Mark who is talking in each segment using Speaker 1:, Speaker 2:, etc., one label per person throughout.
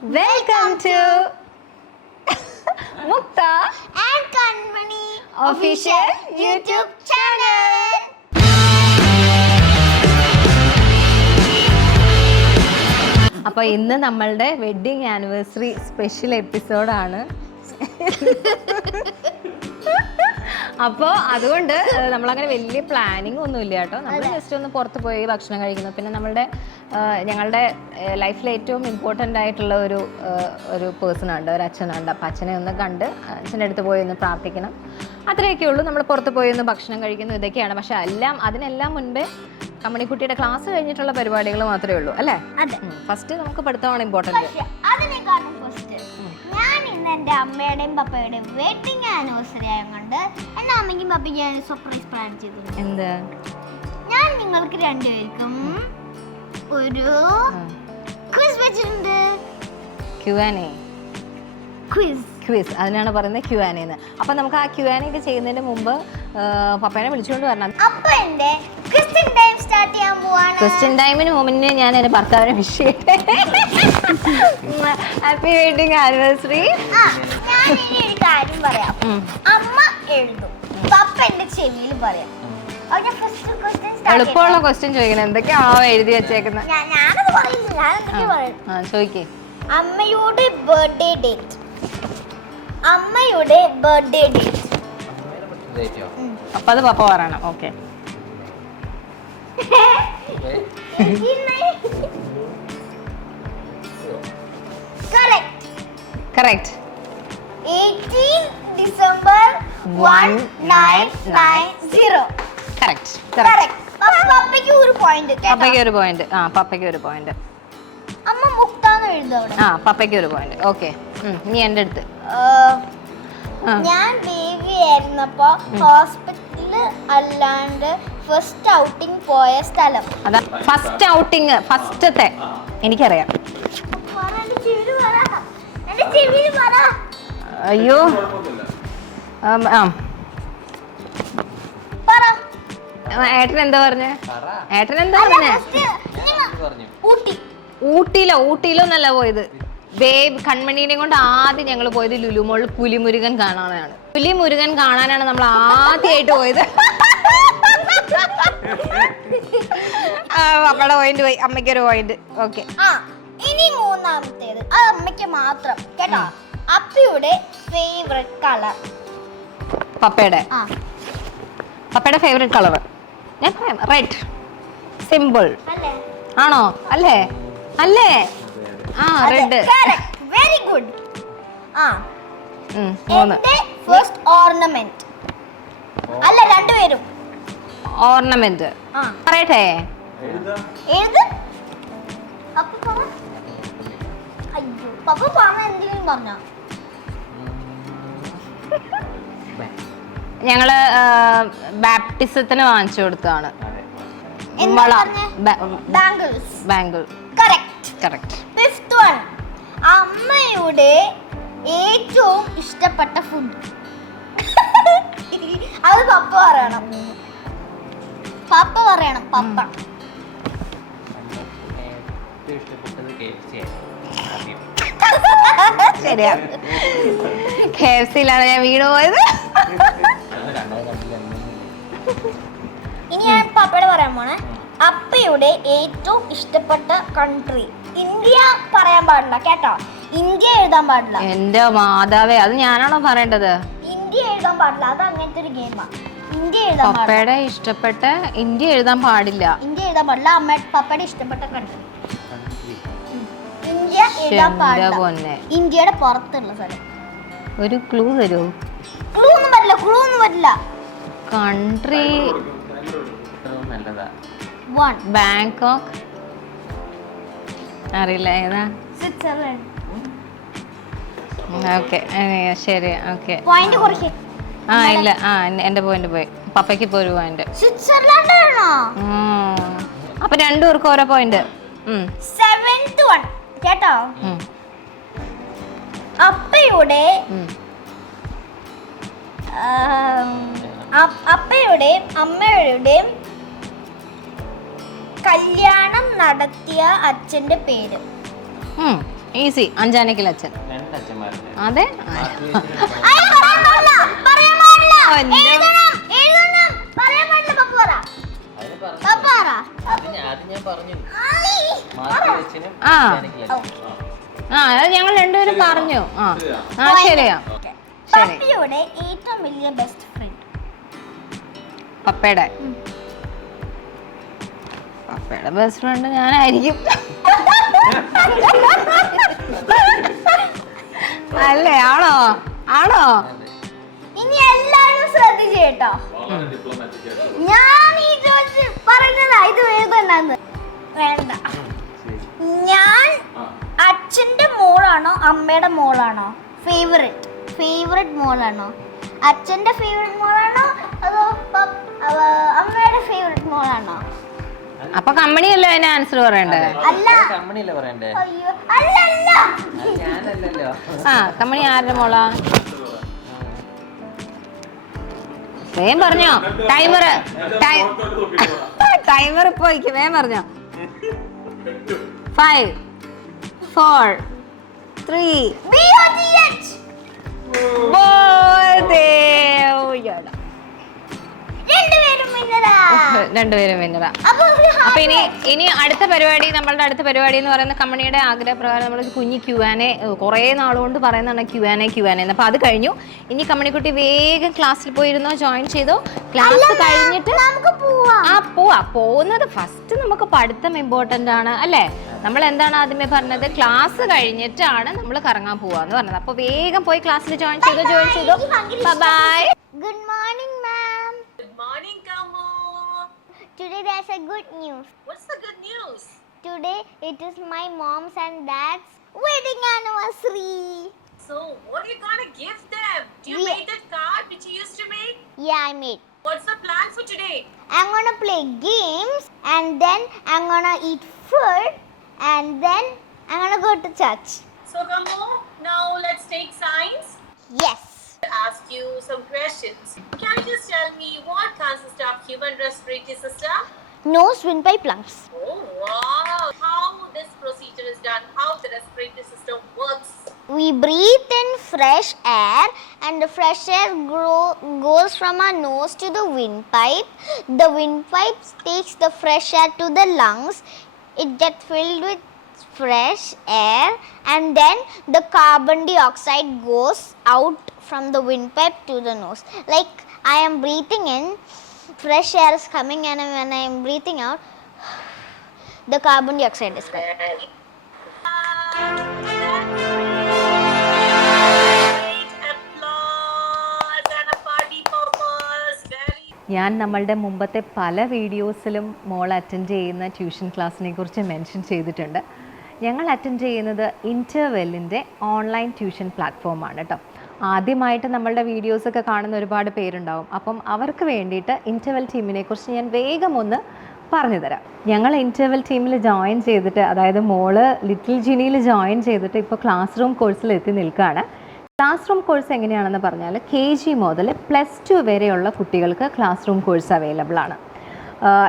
Speaker 1: Welcome to Mukta
Speaker 2: and Kanmani
Speaker 1: official YouTube channel അപ്പോൾ ഇന്ന് നമ്മളുടെ വെഡിങ് ആനിവേഴ്സറി സ്പെഷ്യൽ എപ്പിസോഡാണ് അപ്പോൾ അതുകൊണ്ട് നമ്മൾ നമ്മളങ്ങനെ വലിയ പ്ലാനിങ് ഒന്നും ഇല്ല കേട്ടോ നമ്മൾ ജസ്റ്റ് ഒന്ന് പുറത്ത് പോയി ഭക്ഷണം കഴിക്കുന്നു. പിന്നെ നമ്മളുടെ ഞങ്ങളുടെ ലൈഫിൽ ഏറ്റവും ഇമ്പോർട്ടന്റ് ആയിട്ടുള്ള ഒരു ഒരു പേഴ്സൺ ഉണ്ട് ഒരു അച്ഛനുണ്ട് അപ്പം അച്ഛനെ ഒന്ന് കണ്ട് അച്ഛന്റെ അടുത്ത് പോയി ഒന്ന് പ്രാർത്ഥിക്കണം. അത്രയൊക്കെ ഉള്ളൂ. നമ്മൾ പുറത്ത് പോയി ഒന്ന് ഭക്ഷണം കഴിക്കുന്നു. ഇതൊക്കെയാണ്. പക്ഷെ എല്ലാം അതിനെല്ലാം മുൻപേ കമ്മണിക്കുട്ടിയുടെ ക്ലാസ് കഴിഞ്ഞിട്ടുള്ള പരിപാടികൾ മാത്രമേ ഉള്ളൂ അല്ലേ? ഫസ്റ്റ് നമുക്ക് പഠിത്തമാണ് ഇമ്പോർട്ടന്റ്
Speaker 2: എന്റെ അമ്മയുടെയും പപ്പയുടെയും വെഡിങ് ആനിവേഴ്സറി ആയതുകൊണ്ട് എന്റെ അമ്മയ്ക്കും പപ്പയ്ക്കും ഞാൻ സർപ്രൈസ് പ്ലാൻ ചെയ്തിട്ടുണ്ട് എന്താ? ഞാൻ നിങ്ങൾക്ക് രണ്ടുപേർക്കും ഒരു ക്വിസ് വെച്ചിട്ടുണ്ട്. ക്യു ക്വിസ്
Speaker 1: ക്വിസ് അതിനാണ് പറയുന്നത് ക്യു ആൻ എന്ന് അപ്പം നമുക്ക് ആ ക്യു ആൻ ഒക്കെ ചെയ്യുന്നതിന് മുമ്പ് പപ്പേനെ വിളിച്ചുകൊണ്ട് വരണം. ക്രിസ്ത്യൻ ക്വസ്റ്റ്യൻ ടൈമിന് മുമ്പിന് ഞാൻ എന്റെ ഭർത്താവിനെ വിഷ് ചെയ്യട്ടെ. ഹാപ്പി വെഡിങ് ആനിവേഴ്സറി
Speaker 2: കാര്യം പറയാം. അമ്മ എഴുതും. പപ്പ എന്റെ ചെവിയിൽ പറയാം.
Speaker 1: എളുപ്പമുള്ള ക്വസ്റ്റ്യൻ ചോദിക്കണം. എന്തൊക്കെയാണോ എഴുതി വെച്ചേക്കുന്നത് ചോദിക്കേ.
Speaker 2: അമ്മയുടെ ബർത്ത്ഡേ ഡേറ്റ് അമ്മയുടെ ബർത്ത്ഡേ ഡേറ്റ്
Speaker 1: അപ്പൊ അത് പപ്പ പറയണം. Okay correct correct
Speaker 2: 18 December 1990 correct correct correct പപ്പയ്ക്ക് ഒരു പോയിന്റ്
Speaker 1: പപ്പയ്ക്ക് ഒരു പോയിന്റ് ആ പപ്പയ്ക്ക് ഒരു പോയിന്റ്
Speaker 2: അമ്മ മുക്താന്ന് എഴുതും
Speaker 1: ആ പപ്പയ്ക്ക് ഒരു പോയിന്റ് ഓക്കെ ഇനി എന്റെ അടുത്ത്.
Speaker 2: ഞാൻ ബേബി ആയിരുന്നപ്പോ ഹോസ്പിറ്റലിൽ അല്ലാണ്ട് ഫസ്റ്റ് ഔട്ടിംഗ് പോയ സ്ഥലം.
Speaker 1: അതാ ഫസ്റ്റ് ഔട്ടിങ് ഫസ്റ്റത്തെ എനിക്കറിയാം. അയ്യോ. ആം, ആ. പറ. ഏട്ടൻ എന്താ പറഞ്ഞേ? ഏട്ടൻ എന്താ പറഞ്ഞേ? ഊട്ടിയിലോ? ഊട്ടിയിലോ എന്നല്ല പോയത്. ബേബ് കൺമണീനെ കൊണ്ട് ആദ്യം ഞങ്ങൾ പോയത് ലുലുമോളിൽ പുലിമുരുകൻ കാണാനാണ്. പുലിമുരുകൻ കാണാനാണ് നമ്മൾ ആദ്യമായിട്ട് പോയത്. പപ്പയുടെ പോയിന്റ് പോയി. അമ്മയ്ക്ക് ഒരു പോയിന്റ് ഓക്കെ
Speaker 2: ഇനി മൂന്നാമത്തേത്. അത് അമ്മയ്ക്ക് മാത്രം. കേട്ടോ? അപ്പിയുടെ ഫേവറേറ്റ് കളർ
Speaker 1: പപ്പയുടെ. പപ്പയുടെ ഫേവറേറ്റ് കളർ ഞാൻ പറയാം റെഡ് സിമ്പിൾ ആണോ? അല്ലേ? അല്ലേ? ആ റെഡ്
Speaker 2: വെരി ഗുഡ് ആ. മൂന്ന്. ഫസ്റ്റ് ഓർണമെന്റ് അല്ല രണ്ടുപേരും. ഓർണമെന്റ് ആ. പറയട്ടെ. പറ അയ്യോ പപ്പ പറഞ്ഞ എന്തെങ്കിലും പറഞ്ഞോ?
Speaker 1: ഞങ്ങൾ ബാപ്റ്റിസത്തിന് വാങ്ങിച്ചു കൊടുത്തതാണ്.
Speaker 2: വള. പറഞ്ഞേ? Bangles bangle. Correct correct fifth one അമ്മയുടെ ഏറ്റവും ഇഷ്ടപ്പെട്ട ഫുഡ് അത് പപ്പ പറയണം. പപ്പ പറയണം പപ്പ.
Speaker 1: ശരിയാ കെ എഫ് സിയിലാണ് ഞാൻ വീണ് പോയത്.
Speaker 2: ഇനി ഞാൻ പപ്പയുടെ പറയാൻ പോണേ. അപ്പയുടെ ഏറ്റവും ഇഷ്ടപ്പെട്ട കൺട്രി ഇന്ത്യ പറയാൻ പാടില്ല കേട്ടോ? ഇന്ത്യ എഴുതാൻ പാടില്ല.
Speaker 1: എന്റെ മാതാവേ അത് ഞാനാണോ പറയേണ്ടത്?
Speaker 2: ഇന്ത്യ എഴുതാൻ പാടില്ല അത് അങ്ങനത്തെ ഒരു ഗെയിമാ ഇന്ത്യ എഴുതാൻ പാടില്ല.
Speaker 1: പപ്പയുടെ ഇഷ്ടപ്പെട്ട ഇന്ത്യ എഴുതാൻ പാടില്ല.
Speaker 2: ഇന്ത്യ എഴുതാൻ പാടില്ല അമ്മ പപ്പയുടെ ഇഷ്ടപ്പെട്ട കൺട്രി ഇന്ത്യ എഴുതാൻ പാടില്ല. പൊന്നെ. ഇന്ത്യയുടെ പുറത്തുള്ള സ്ഥലം.
Speaker 1: ഒരു ക്ലൂ തരൂ.
Speaker 2: ക്ലൂ ഒന്നും പറ്റില്ല ക്ലൂ ഒന്നും പറ്റില്ല
Speaker 1: കൺട്രി
Speaker 3: നല്ലതാ.
Speaker 2: വൺ
Speaker 1: ബാങ്കോക്ക് അറിയില്ല ഏതാ?
Speaker 2: സ്വിറ്റ്സർലൻഡ്.
Speaker 1: ഓക്കെ ശരി ഓക്കെ.
Speaker 2: പോയിന്റ് കുറയ്ക്ക്.
Speaker 1: ആ ഇല്ല ആ എന്റെ- പോയിന്റ് പോയി. പപ്പയ്ക്ക് ഇപ്പോൾ ഒരു പോയിന്റ്
Speaker 2: സ്വിറ്റ്സർലൻഡ് ആണോ?
Speaker 1: അപ്പൊ രണ്ടുപേർക്കും ഓരോ പോയിന്റ്
Speaker 2: സെവൻത് വൺ കേട്ടോ? അപ്പയുടെ അപ്പയുടെയും അമ്മയുടെയും കല്യാണം നടത്തിയ അച്ഛന്റെ പേര്?
Speaker 1: ഈസി അഞ്ചാനക്കിൽ അച്ഛൻ. അതെ? ആ. അത് ഞങ്ങൾ രണ്ടുപേരും പറഞ്ഞു. ആ. ആ ശരിയാ.
Speaker 2: ശരി. പപ്പിയുടെ ഏറ്റവും വലിയ ബെസ്റ്റ് ഫ്രണ്ട്
Speaker 1: പപ്പയുടെ. പപ്പയുടെ ബെസ്റ്റ് ഫ്രണ്ട് ഞാനായിരിക്കും. അല്ലേ? ആണോ? ആണോ?
Speaker 2: ഇനി എല്ലാരും ശ്രദ്ധിച്ചു കേട്ടോ. ഞാൻ ഈ ചോദിച്ച് പറഞ്ഞതാ ഇത് വേഗം വേണ്ട. ഞാൻ അച്ഛന്റെ മോളാണോ അമ്മയുടെ മോളാണോ? ഫേവറേറ്റ് ഫേവറേറ്റ് മോളാണോ? അച്ഛന്റെ ഫേവറേറ്റ് മോളാണോ അതോ അമ്മയുടെ ഫേവറേറ്റ് മോളാണോ?
Speaker 1: അപ്പൊ കമ്പനിയല്ലേ അതിന് ആൻസർ പറയണ്ടേ?
Speaker 2: അല്ല.
Speaker 3: കമ്പനിയല്ലേ പറയണ്ടേ? അയ്യോ.
Speaker 2: അല്ല അല്ല
Speaker 1: ഞാനല്ലല്ലോ. ആ കമ്പനി ആരുടെ മോളാ? വേം പറഞ്ഞോ. ടൈമർ ടൈമർ ഇപ്പൊ വേം പറഞ്ഞോ. Five four three. രണ്ടുപേരും വിന്നറാ. രണ്ടുപേരും വിന്നറാ. അപ്പൊ ഇനി ഇനി അടുത്ത പരിപാടി നമ്മളുടെ അടുത്ത പരിപാടി എന്ന് പറയുന്ന കമ്പനിയുടെ ആഗ്രഹപ്രകാരം നമ്മൾ കുഞ്ഞി ക്യുവാനെ കുറെ നാളുകൊണ്ട് പറയുന്നതാണ് ക്യുവാനെ ക്യുവാനെ അപ്പൊ അത് കഴിഞ്ഞു. ഇനി കമ്പനിക്കുട്ടി വേഗം ക്ലാസ്സിൽ പോയിരുന്നോ? ജോയിൻ ചെയ്തോ? ക്ലാസ് കഴിഞ്ഞിട്ട് ആ പോവാ. പോകുന്നത് ഫസ്റ്റ് നമുക്ക് പഠിത്തം ഇമ്പോർട്ടന്റ് ആണ് അല്ലേ? നമ്മൾ എന്താണ് ആദ്യമേ പറഞ്ഞത്? ക്ലാസ് കഴിഞ്ഞിട്ടാണ് നമ്മൾ കറങ്ങാൻ പോവാന്ന് പറഞ്ഞത്. അപ്പൊ വേഗം പോയി ക്ലാസ്സിൽ ജോയിൻ ചെയ്തോ?
Speaker 2: ജോയിൻ ചെയ്തോ? Bye good morning ma'am. Today there's a good news
Speaker 4: What's the good news?
Speaker 2: today it is my mom's and dad's wedding anniversary
Speaker 4: So, what are you gonna give them? Do you We- make that card which you used to make? yeah i made What's the plan for today?
Speaker 2: i'm gonna play games and then i'm gonna eat food and then i'm gonna go to church
Speaker 4: So, Kamu, now let's take signs. yes Ask you some questions. Can you just tell me what consists of human respiratory system?
Speaker 2: nose windpipe lungs
Speaker 4: Oh wow! How this procedure is done? How the respiratory system works?
Speaker 2: we breathe in fresh air and the fresh air grow, goes from our nose to the windpipe the windpipe takes the fresh air to the lungs it gets filled with fresh air and then the carbon dioxide goes out from the windpipe to the nose like i am breathing in fresh air is coming and when i am breathing out the carbon dioxide is coming
Speaker 1: ഞാൻ നമ്മളുടെ മുമ്പത്തെ പല വീഡിയോസിലും മോൾ attend ചെയ്യുന്ന tuition ക്ലാസ്സിനെ കുറിച്ച് mention ചെയ്തിട്ടുണ്ട് ഞങ്ങൾ അറ്റൻഡ് ചെയ്യുന്നത് ഇന്റർവെല്ലിന്റെ ഓൺലൈൻ ട്യൂഷൻ പ്ലാറ്റ്ഫോമാണ് കേട്ടോ ആദ്യമായിട്ട് നമ്മളുടെ വീഡിയോസൊക്കെ കാണുന്ന ഒരുപാട് പേരുണ്ടാവും. അപ്പം അവർക്ക് വേണ്ടിയിട്ട് ഇന്റർവെൽ ടീമിനെ കുറിച്ച് ഞാൻ വേഗം ഒന്ന് പറഞ്ഞുതരാം. ഞങ്ങൾ ഇന്റർവെൽ ടീമിൽ ജോയിൻ ചെയ്തിട്ട് അതായത് മോൾ ലിറ്റിൽ ജിനിയിൽ ജോയിൻ ചെയ്തിട്ട് ഇപ്പോൾ ക്ലാസ് റൂം കോഴ്സിൽ എത്തി നിൽക്കുകയാണ് ക്ലാസ് റൂം കോഴ്സ് എങ്ങനെയാണെന്ന് പറഞ്ഞാൽ കെ ജി മുതൽ പ്ലസ് ടു വരെയുള്ള കുട്ടികൾക്ക് ക്ലാസ് റൂം കോഴ്സ് അവൈലബിൾ ആണ്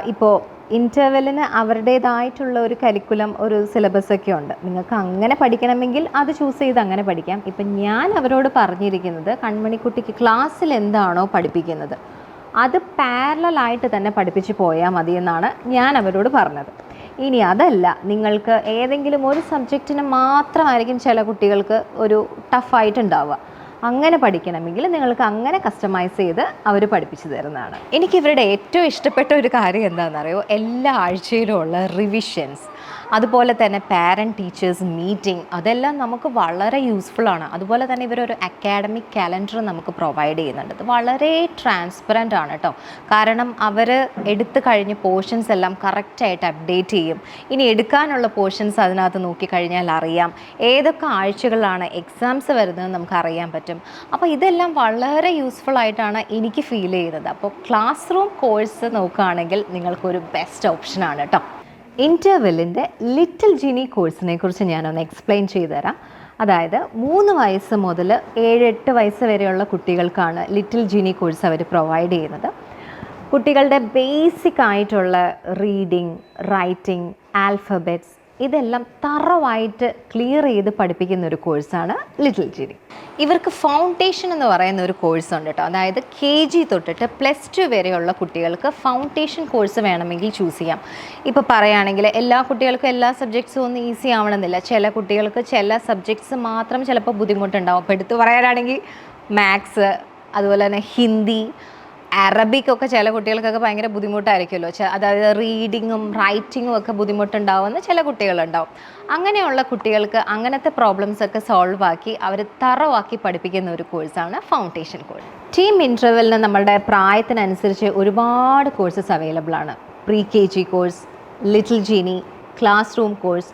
Speaker 1: ഇപ്പോൾ ഇന്റർവെല്ലിന് അവരുടേതായിട്ടുള്ള ഒരു കരിക്കുലം ഒരു സിലബസ് ഒക്കെ ഉണ്ട്. നിങ്ങൾക്ക് അങ്ങനെ പഠിക്കണമെങ്കിൽ അത് ചൂസ് ചെയ്ത് അങ്ങനെ പഠിക്കാം. ഇപ്പം ഞാൻ അവരോട് പറഞ്ഞിരിക്കുന്നത് കൺമണിക്കുട്ടിക്ക് ക്ലാസ്സിൽ എന്താണോ പഠിപ്പിക്കുന്നത് അത് പാരലായിട്ട് തന്നെ പഠിപ്പിച്ച് പോയാൽ മതി എന്നാണ് ഞാൻ അവരോട് പറഞ്ഞത്. ഇനി അതല്ല നിങ്ങൾക്ക് ഏതെങ്കിലും ഒരു സബ്ജക്റ്റിന് മാത്രമായിരിക്കും ചില കുട്ടികൾക്ക് ഒരു ടഫായിട്ടുണ്ടാവുക അങ്ങനെ പഠിക്കണമെങ്കിൽ നിങ്ങൾക്ക് അങ്ങനെ കസ്റ്റമൈസ് ചെയ്ത് അവർ പഠിപ്പിച്ചു തരുന്നതാണ്. എനിക്ക് ഇവരുടെ ഏറ്റവും ഇഷ്ടപ്പെട്ട ഒരു കാര്യം എന്താണെന്നറിയോ? എല്ലാ ആഴ്ചയിലും ഉള്ള റിവിഷൻസ് അതുപോലെ തന്നെ പാരന്റ് ടീച്ചേഴ്സ് മീറ്റിംഗ് അതെല്ലാം നമുക്ക് വളരെ യൂസ്ഫുൾ ആണ്. അതുപോലെ തന്നെ ഇവരൊരു അക്കാഡമിക് കാലണ്ടർ നമുക്ക് പ്രൊവൈഡ് ചെയ്യുന്നുണ്ട്. അത് വളരെ ട്രാൻസ്പെറന്റ് ആണ് കേട്ടോ കാരണം അവർ എടുത്തു കഴിഞ്ഞ് പോർഷൻസ് എല്ലാം കറക്റ്റായിട്ട് അപ്ഡേറ്റ് ചെയ്യും. ഇനി എടുക്കാനുള്ള പോർഷൻസ് അതിനകത്ത് നോക്കിക്കഴിഞ്ഞാൽ അറിയാം. ഏതൊക്കെ ആഴ്ചകളാണ് എക്സാംസ് വരുന്നത് നമുക്ക് അറിയാൻ പറ്റും. അപ്പോൾ ഇതെല്ലാം വളരെ യൂസ്ഫുൾ ആയിട്ടാണ് എനിക്ക് ഫീൽ ചെയ്യുന്നത്. അപ്പോൾ ക്ലാസ് റൂം കോഴ്സ് നോക്കുകയാണെങ്കിൽ നിങ്ങൾക്കൊരു ബെസ്റ്റ് ഓപ്ഷനാണ് കേട്ടോ ഇന്റർവെല്ലിന്റെ ലിറ്റിൽ ജിനി കോഴ്സിനെ കുറിച്ച് ഞാനൊന്ന് എക്സ്പ്ലെയിൻ ചെയ്തു തരാം അതായത് മൂന്ന് വയസ്സ് മുതൽ ഏഴ് എട്ട് വയസ്സ് വരെയുള്ള കുട്ടികൾക്കാണ് ലിറ്റിൽ ജിനി കോഴ്സ് അവർ പ്രൊവൈഡ് ചെയ്യുന്നത്. കുട്ടികളുടെ ബേസിക് ആയിട്ടുള്ള റീഡിങ് റൈറ്റിംഗ് ആൽഫബറ്റ്സ് ഇതെല്ലാം തറവായിട്ട് ക്ലിയർ ചെയ്ത് പഠിപ്പിക്കുന്ന ഒരു കോഴ്സാണ് ലിറ്റിൽ ജിഡി ഇവർക്ക് ഫൗണ്ടേഷൻ എന്ന് പറയുന്ന ഒരു കോഴ്സ് ഉണ്ട് കേട്ടോ അതായത് കെ ജി തൊട്ടിട്ട് പ്ലസ് ടു വരെയുള്ള കുട്ടികൾക്ക് ഫൗണ്ടേഷൻ കോഴ്സ് വേണമെങ്കിൽ ചൂസ് ചെയ്യാം. ഇപ്പോൾ പറയുകയാണെങ്കിൽ എല്ലാ കുട്ടികൾക്കും എല്ലാ സബ്ജക്ട്സും ഒന്നും ഈസി ആവണമെന്നില്ല. ചില കുട്ടികൾക്ക് ചില സബ്ജക്ട്സ് മാത്രം ചിലപ്പോൾ ബുദ്ധിമുട്ടുണ്ടാവും. അപ്പോൾ എടുത്തു പറയാനാണെങ്കിൽ മാത്സ് അതുപോലെ തന്നെ ഹിന്ദി അറബിക് ഒക്കെ ചില കുട്ടികൾക്കൊക്കെ ഭയങ്കര ബുദ്ധിമുട്ടായിരിക്കുമല്ലോ. അതായത് റീഡിങ്ങും റൈറ്റിങ്ങും ഒക്കെ ബുദ്ധിമുട്ടുണ്ടാവുന്ന ചില കുട്ടികളുണ്ടാവും. അങ്ങനെയുള്ള കുട്ടികൾക്ക് അങ്ങനത്തെ പ്രോബ്ലംസ് ഒക്കെ സോൾവ് ആക്കി അവർ തറവാക്കി പഠിപ്പിക്കുന്ന ഒരു കോഴ്സാണ് ഫൗണ്ടേഷൻ കോഴ്സ് ടീം ഇന്റർവെല്ലിന് നമ്മളുടെ പ്രായത്തിനനുസരിച്ച് ഒരുപാട് കോഴ്സസ് അവൈലബിൾ ആണ്. Pre K G course little genie class room course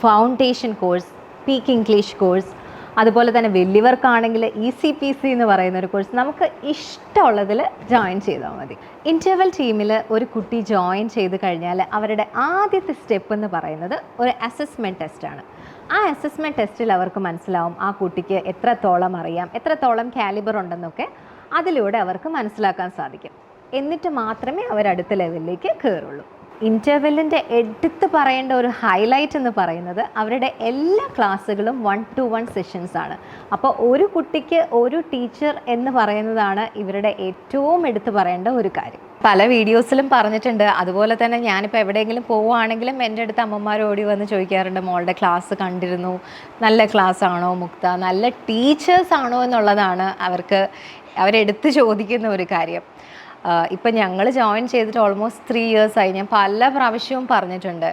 Speaker 1: foundation course peak English course അതുപോലെ തന്നെ വലിയവർക്കാണെങ്കിൽ ഇ സി പി സി എന്ന് പറയുന്ന ഒരു കോഴ്സ് നമുക്ക് ഇഷ്ടമുള്ളതിൽ ജോയിൻ ചെയ്താൽ മതി. ഇന്റർവൽ ടീമിൽ ഒരു കുട്ടി ജോയിൻ ചെയ്ത് കഴിഞ്ഞാൽ അവരുടെ ആദ്യത്തെ സ്റ്റെപ്പ് എന്ന് പറയുന്നത് ഒരു അസസ്മെന്റ് ടെസ്റ്റാണ് ആ അസസ്മെന്റ് ടെസ്റ്റിൽ അവർക്ക് മനസ്സിലാവും ആ കുട്ടിക്ക് എത്രത്തോളം അറിയാം എത്രത്തോളം കാലിബർ ഉണ്ടെന്നൊക്കെ അതിലൂടെ അവർക്ക് മനസ്സിലാക്കാൻ സാധിക്കും. എന്നിട്ട് മാത്രമേ അവർ അടുത്ത ലെവലിലേക്ക് കയറുള്ളൂ ഇന്റർവെല്ലിന്റെ എടുത്ത് പറയേണ്ട ഒരു ഹൈലൈറ്റ് എന്ന് പറയുന്നത് അവരുടെ എല്ലാ ക്ലാസ്സുകളും വൺ ടു വൺ സെഷൻസ് ആണ്. അപ്പോൾ ഒരു കുട്ടിക്ക് ഒരു ടീച്ചർ എന്ന് പറയുന്നതാണ് ഇവരുടെ ഏറ്റവും എടുത്ത് പറയേണ്ട ഒരു കാര്യം. പല വീഡിയോസിലും പറഞ്ഞിട്ടുണ്ട്. അതുപോലെ തന്നെ ഞാനിപ്പോൾ എവിടെയെങ്കിലും പോവുകയാണെങ്കിലും എന്റെ അടുത്ത് അമ്മമാർ ഓടി വന്ന് ചോദിക്കാറുണ്ട് മോളുടെ ക്ലാസ് കണ്ടിരുന്നു. നല്ല ക്ലാസ് ആണോ മുക്ത? നല്ല ടീച്ചേഴ്സ് ആണോ എന്നുള്ളതാണ് അവർക്ക് അവരെടുത്ത് ചോദിക്കുന്ന ഒരു കാര്യം. ഇപ്പം ഞങ്ങൾ ജോയിൻ ചെയ്തിട്ട് ഓൾമോസ്റ്റ് ത്രീ ഇയേഴ്സായി ഞാൻ പല പ്രാവശ്യവും പറഞ്ഞിട്ടുണ്ട്.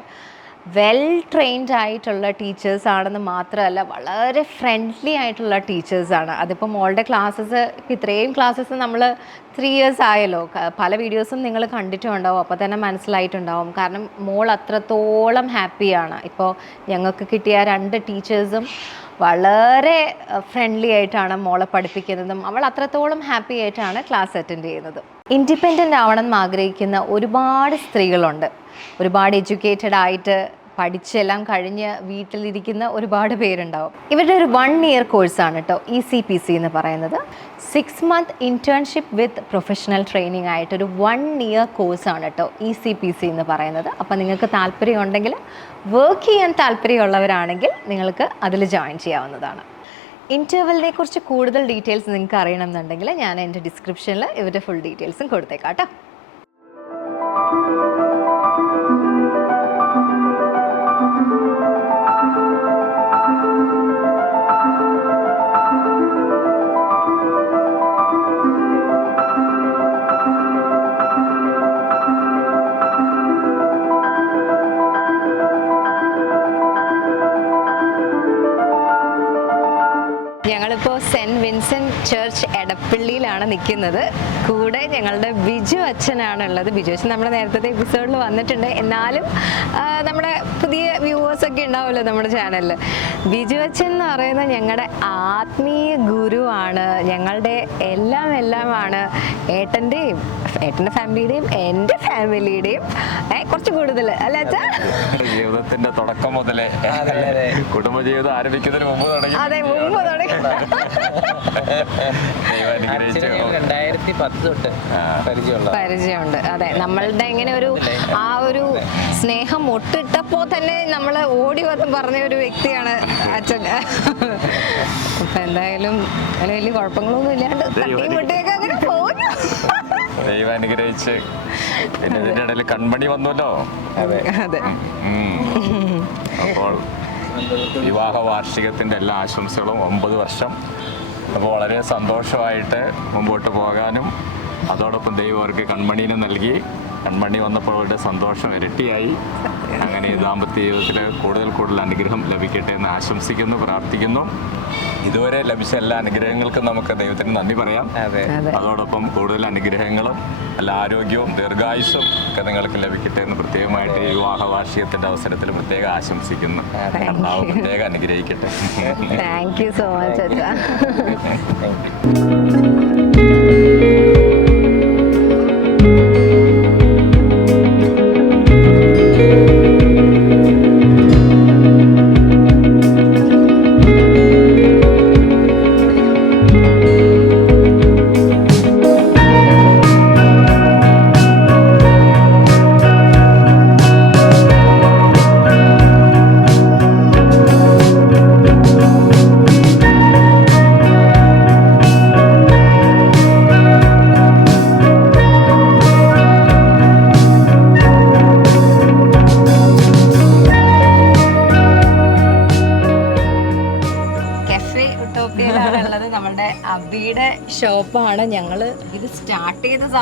Speaker 1: വെൽ ട്രെയിൻഡ് ആയിട്ടുള്ള ടീച്ചേഴ്സ് ആണെന്ന് മാത്രമല്ല വളരെ ഫ്രണ്ട്ലി ആയിട്ടുള്ള ടീച്ചേഴ്സാണ് അതിപ്പോൾ മോളുടെ ക്ലാസ്സസ് ഇപ്പം ഇത്രയും ക്ലാസ്സസ് നമ്മൾ ത്രീ ഇയേഴ്സ് ആയല്ലോ. പല വീഡിയോസും നിങ്ങൾ കണ്ടിട്ടുണ്ടാവും. അപ്പോൾ തന്നെ മനസ്സിലായിട്ടുണ്ടാവും. കാരണം മോൾ അത്രത്തോളം ഹാപ്പിയാണ് ഇപ്പോൾ ഞങ്ങൾക്ക് കിട്ടിയ രണ്ട് ടീച്ചേഴ്സും വളരെ ഫ്രണ്ട്ലി ആയിട്ടാണ് മോളെ പഠിപ്പിക്കുന്നതും. അവൾ അത്രത്തോളം ഹാപ്പി ആയിട്ടാണ് ക്ലാസ് അറ്റൻഡ് ചെയ്യുന്നത്. ഇൻഡിപെൻഡന്റ് ആവണമെന്ന് ആഗ്രഹിക്കുന്ന ഒരുപാട് സ്ത്രീകളുണ്ട്. ഒരുപാട് എഡ്യൂക്കേറ്റഡ് ആയിട്ട് പഠിച്ചെല്ലാം കഴിഞ്ഞ് വീട്ടിലിരിക്കുന്ന ഒരുപാട് പേരുണ്ടാവും. ഇവരുടെ ഒരു വൺ ഇയർ കോഴ്സാണ് കേട്ടോ ഇ സി പി സി എന്ന് പറയുന്നത്. Six month internship with professional training ആയിട്ടൊരു വൺ ഇയർ കോഴ്സാണ് കേട്ടോ ഇ സി പി സി എന്ന് പറയുന്നത്. അപ്പോൾ നിങ്ങൾക്ക് താല്പര്യം ഉണ്ടെങ്കിൽ വർക്ക് ചെയ്യാൻ താല്പര്യമുള്ളവരാണെങ്കിൽ നിങ്ങൾക്ക് അതിൽ ജോയിൻ ചെയ്യാവുന്നതാണ്. ഇന്റർവെലിനെ കുറിച്ച് കൂടുതൽ ഡീറ്റെയിൽസ് നിങ്ങൾക്ക് അറിയണമെന്നുണ്ടെങ്കിൽ ഞാൻ എന്റെ ഡിസ്ക്രിപ്ഷനിൽ ഇവരുടെ ഫുൾ ഡീറ്റെയിൽസും കൊടുത്തേക്കാം കേട്ടോ ഞങ്ങളിപ്പോൾ സെന്റ് വിൻസെന്റ് ചർച്ച് എടപ്പള്ളിയിലാണ് നിൽക്കുന്നത്. കൂടെ ഞങ്ങളുടെ ബിജു അച്ഛനാണ് ഉള്ളത് ബിജു അച്ഛൻ നമ്മുടെ നേരത്തെ എപ്പിസോഡിൽ വന്നിട്ടുണ്ട്. എന്നാലും നമ്മുടെ പുതിയ വ്യൂവേഴ്സ് ഒക്കെ ഉണ്ടാവുമല്ലോ നമ്മുടെ ചാനലിൽ ബിജു അച്ഛൻ എന്ന് പറയുന്നത് ഞങ്ങളുടെ ആത്മീയ ഗുരുവാണ്. ഞങ്ങളുടെ എല്ലാം എല്ലാമാണ് ഏട്ടന്റെയും ഏട്ടന്റെ ഫാമിലിയുടെയും എന്റെ ഫാമിലിയുടെയും കുറച്ച് കൂടുതൽ അല്ലേ അച്ഛാ?
Speaker 3: ജീവിതത്തിന്റെ തുടക്കം മുതലേ കുടുംബജീവിതം ആരംഭിക്കുന്നതിന് മുമ്പ് തുടങ്ങി.
Speaker 1: അതെ മുമ്പ് തുടങ്ങി.
Speaker 5: രണ്ടായിരത്തി പത്ത് തൊട്ട്
Speaker 1: പരിചയമുണ്ട്. അതെ നമ്മളുടെ ഇങ്ങനെ ഒരു ആ ഒരു സ്നേഹം ഒട്ടിട്ടപ്പോ തന്നെ നമ്മൾ ഓടി വന്ന് പറഞ്ഞ ഒരു വ്യക്തിയാണ് അച്ഛൻ. അപ്പൊ എന്തായാലും അങ്ങനെ വലിയ കുഴപ്പങ്ങളൊന്നും ഇല്ലാണ്ട് തട്ടിയും അങ്ങനെ പോകുന്നു
Speaker 3: ദൈവം അനുഗ്രഹിച്ച്. പിന്നെ ഇതിന്റെ ഇടയിൽ കൺമണി വന്നല്ലോ അതെ അതെ. അപ്പോൾ വിവാഹ വാർഷികത്തിന്റെ എല്ലാ ആശംസകളും ഒമ്പത് വർഷം. അപ്പോൾ വളരെ സന്തോഷമായിട്ട് മുമ്പോട്ട് പോകാനും അതോടൊപ്പം ദൈവം അവർക്ക് കൺമണീനെ നൽകി. കൺമണി വന്നപ്പോൾ അവരുടെ സന്തോഷം ഇരട്ടിയായി. അങ്ങനെ ഈ ദാമ്പത്യ ജീവിതത്തിൽ കൂടുതൽ കൂടുതൽ അനുഗ്രഹം ലഭിക്കട്ടെ എന്ന് ആശംസിക്കുന്നു പ്രാർത്ഥിക്കുന്നു. ഇതുവരെ ലഭിച്ച എല്ലാ അനുഗ്രഹങ്ങൾക്കും നമുക്ക് ദൈവത്തിന് നന്ദി പറയാം. അതെ. അതെ. അതോടൊപ്പം കൂടുതൽ അനുഗ്രഹങ്ങളും നല്ല ആരോഗ്യവും ദീർഘായുസും ഒക്കെ നിങ്ങൾക്ക് ലഭിക്കട്ടെ എന്ന് പ്രത്യേകമായിട്ട് ഈ വിവാഹ വാർഷികത്തിന്റെ അവസരത്തിൽ പ്രത്യേക ആശംസിക്കുന്നു. കർത്താവ് പ്രത്യേകം അനുഗ്രഹിക്കട്ടെ.
Speaker 1: താങ്ക് യു സോ മച്ച്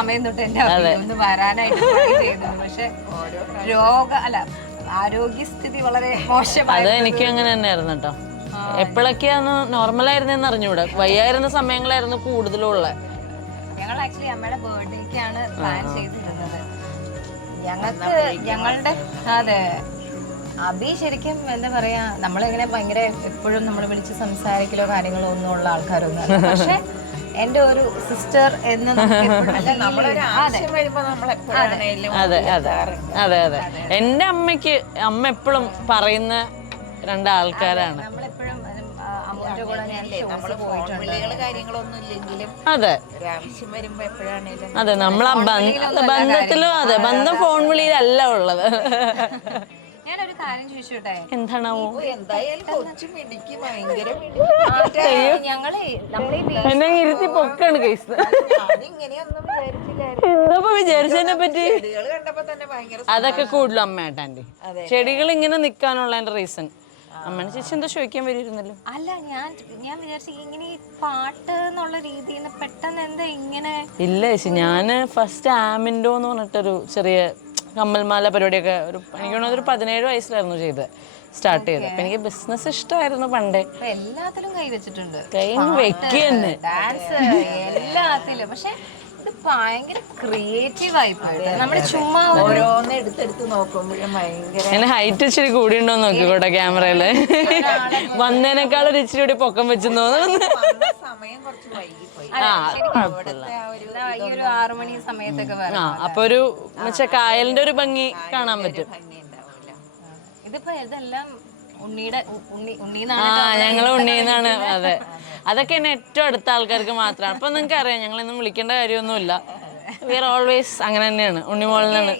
Speaker 1: സമയം തൊട്ട് എന്റെ ഒന്ന് വരാനായിട്ട് ചെയ്തത് പക്ഷെ രോഗ അല്ല ആരോഗ്യസ്ഥിതി വളരെ
Speaker 6: അത് എനിക്ക് അങ്ങനെ തന്നെയായിരുന്നു കേട്ടോ. എപ്പോഴൊക്കെയാന്ന് നോർമൽ ആയിരുന്നെന്ന് അറിഞ്ഞൂടെ. വയ്യായിരുന്ന സമയങ്ങളായിരുന്നു കൂടുതലും ഉള്ളത്
Speaker 1: ഞങ്ങൾ ആക്ച്വലി അമ്മയുടെ ബർത്ത്ഡേക്കാണ് പ്ലാൻ ചെയ്തിരുന്നത് ഞങ്ങൾക്ക് ഞങ്ങളുടെ അതെ. അബി ശരിക്കും എന്താ പറയാ നമ്മളിങ്ങനെ ഭയങ്കര എപ്പോഴും നമ്മൾ വിളിച്ച് സംസാരിക്കലോ കാര്യങ്ങളോ ഒന്നും ഉള്ള ആൾക്കാരൊന്നും പക്ഷെ എന്റെ ഒരു സിസ്റ്റർ എന്ന്.
Speaker 6: അതെ. അതെ. അതെ അതെ. അതെ എന്റെ അമ്മയ്ക്ക് അമ്മ എപ്പോഴും പറയുന്ന രണ്ടാൾക്കാരാണ്. അതെ അതെ നമ്മൾ ആ ബന്ധത്തിലും അതെ ബന്ധം ഫോൺ വിളിയിലല്ല ഉള്ളത്.
Speaker 1: ഞാനൊരു കാര്യം ചോദിച്ചോട്ടെ? എന്താണാവോ?
Speaker 7: എന്തായാലും കൊച്ചു മിടിക്ക് ഭയങ്കര
Speaker 1: ഞങ്ങൾ നമ്മളീ വീ- എന്നെ ഇരുത്തി പൊക്കാണ് കേസ് ഞാനിങ്ങനെയൊന്നും വിചാരിച്ചില്ലായിരുന്നു. എന്താ വിചാരിച്ചതിനെ പറ്റി ചെടികൾ കണ്ടപ്പോ
Speaker 6: തന്നെ ഭയങ്കര അതൊക്കെ കൂടുതലും അമ്മയാട്ടാന്റെ ചെടികൾ ഇങ്ങനെ നിക്കാനുള്ള റീസൺ അമ്മേനെ ചേച്ചി എന്താ ചോദിക്കാൻ വരുന്നല്ലോ
Speaker 1: അല്ല ഞാൻ ഞാൻ വിചാരിച്ചു ഇങ്ങനെ ഈ പാട്ട് എന്നുള്ള രീതിയിൽ പെട്ടെന്ന് എന്താ ഇങ്ങനെ
Speaker 6: ഇല്ല ചേച്ചി ഞാൻ ഫസ്റ്റ് ആമിൻഡോ എന്ന് പറഞ്ഞിട്ടൊരു ചെറിയ കമ്മൽമാല പരിപാടിയൊക്കെ ഒരു എനിക്ക് തോന്നുന്നത് ഒരു പതിനേഴ് വയസ്സിലായിരുന്നു ചെയ്തത്. സ്റ്റാർട്ട് ചെയ്തത്. അപ്പൊ എനിക്ക് ബിസിനസ് ഇഷ്ടമായിരുന്നു പണ്ടേ.
Speaker 1: എല്ലാത്തിലും കൈ വെച്ചിട്ടുണ്ട്.
Speaker 6: കൈ വെക്കുക
Speaker 1: ഡാൻസ് എല്ലാത്തിലും. പക്ഷെ ഇത് ഭയങ്കര ക്രിയേറ്റീവ് ആയി പോയിട്ട് നമ്മൾ ചുമ്മാ ഓരോന്ന് എടുത്തെടുത്ത് നോക്കുമ്പോഴും
Speaker 6: ഭയങ്കര എന്നെ ഹൈറ്റ് ഇച്ചിരി കൂടിയുണ്ടോ നോക്കിക്കോട്ടെ ക്യാമറയിൽ. വന്നതിനേക്കാൾ ഒരു ഇച്ചിരി കൂടി പൊക്കം വെച്ച് തോന്നുന്നു. വന്ന സമയം
Speaker 1: കുറച്ച് വൈകിപ്പോയി. ആ ഈ ഒരു സമയത്തൊക്കെ
Speaker 6: വരാം ആ അപ്പൊ ഒരു മറ്റേ കായലിന്റെ ഒരു ഭംഗി കാണാൻ പറ്റും. ഭംഗി
Speaker 1: ഇതിപ്പോ ഇതെല്ലാം ഉണ്ണിയുടെ ആ
Speaker 6: ഉണ്ണിന്നാണ് ഞങ്ങൾ ഉണ്ണീന്നാണ്. അതെ. അതൊക്കെ എന്നെ ഏറ്റവും അടുത്ത ആൾക്കാർക്ക് മാത്രമാണ്. അപ്പൊ നിങ്ങൾക്ക് അറിയാം ഞങ്ങൾ ഇന്നും വിളിക്കേണ്ട കാര്യമൊന്നുമില്ല. വി ആർ ഓൾവേസ് അങ്ങനെ തന്നെയാണ്. ഉണ്ണിമോളിനാണ്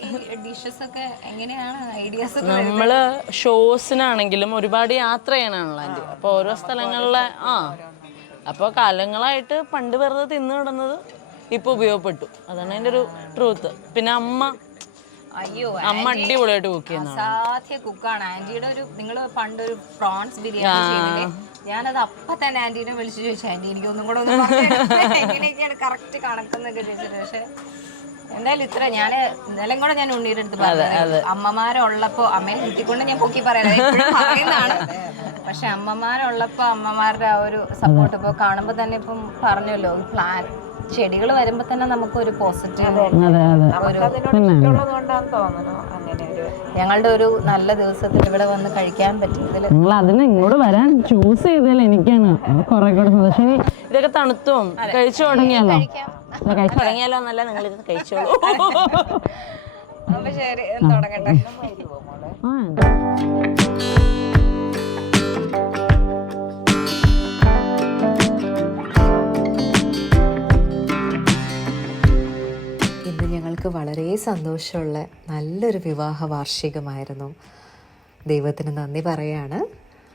Speaker 1: ഡിഷസ് ഒക്കെ എങ്ങനെയാണ്? ഐഡിയാസ്
Speaker 6: നമ്മൾ ഷോസിനാണെങ്കിലും ഒരുപാട് യാത്ര ചെയ്യണാണല്ലോ ആന്റി. അപ്പോൾ ഓരോ സ്ഥലങ്ങളിലെ ആ. അപ്പോൾ കാലങ്ങളായിട്ട് പണ്ട് വെറുതെ തിന്നു കിടന്നത് ഇപ്പോൾ ഉപയോഗപ്പെട്ടു. അതാണ് അതിന്റെ ഒരു ട്രൂത്ത് പിന്നെ അമ്മ
Speaker 1: അയ്യോ അമ്മ അടിപൊളിയായിട്ട് കുക്ക് ചെയ്യുന്ന അസാധ്യ കുക്കാണ് ആന്റിയുടെ ഒരു നിങ്ങൾ പണ്ടൊരു പ്രോൺസ് ബിരിയാണി ചെയ്തില്ലേ ഞാനത് അപ്പൊ തന്നെ ആന്റീനെ വിളിച്ചു ചോദിച്ചു ആന്റി എനിക്ക് ഒന്നും കൂടെ ഒന്ന്? എങ്ങനെയൊക്കെയാണ് കറക്റ്റ് കണക്കെന്നൊക്കെ ചോദിച്ചത് പക്ഷെ എന്തായാലും ഇത്ര ഞാൻ ഇന്നലെയും കൂടെ ഞാൻ ഉണ്ണിയുടെ അടുത്ത് പറഞ്ഞു അമ്മമാരുള്ളപ്പോ അമ്മയെ കിട്ടിക്കൊണ്ട് ഞാൻ പൊക്കി പറയാം പറയുന്നതാണ്. പക്ഷെ അമ്മമാരുള്ളപ്പോ അമ്മമാരുടെ ആ ഒരു സപ്പോർട്ട് ഇപ്പൊ കാണുമ്പോ തന്നെ ഇപ്പം പറഞ്ഞല്ലോ പ്ലാൻ ചെടികൾ വരുമ്പോ തന്നെ നമുക്ക് ഒരു പോസിറ്റീവ് ഞങ്ങളുടെ ഒരു നല്ല ദിവസത്തിൽ ഇവിടെ വന്ന് കഴിക്കാൻ പറ്റിയതിൽ
Speaker 6: നിങ്ങൾ അതിന് ഇങ്ങോട്ട് വരാൻ ചൂസ് ചെയ്തതിൽ എനിക്കാണ്. കുറെ കൂടെ സന്തോഷം ഇതൊക്കെ തണുത്തും. കഴിച്ചു തുടങ്ങിയാലോ?
Speaker 1: കഴിച്ചു. തുടങ്ങിയാലോ എന്നല്ല നിങ്ങൾ ഇത് കഴിച്ചോളൂ അപ്പൊ ശരി തുടങ്ങട്ടെ. ആ ഞങ്ങൾക്ക് വളരെ സന്തോഷമുള്ള നല്ലൊരു വിവാഹ വാർഷികമായിരുന്നു. ദൈവത്തിന് നന്ദി പറയാണ്.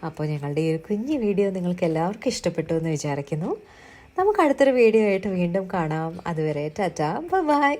Speaker 1: അപ്പോൾ ഞങ്ങളുടെ ഈ ഒരു കുഞ്ഞു വീഡിയോ നിങ്ങൾക്ക് എല്ലാവർക്കും ഇഷ്ടപ്പെട്ടു എന്ന് വിചാരിക്കുന്നു. നമുക്ക് അടുത്തൊരു വീഡിയോ ആയിട്ട് വീണ്ടും കാണാം. അതുവരെ ടാറ്റ. ബൈ.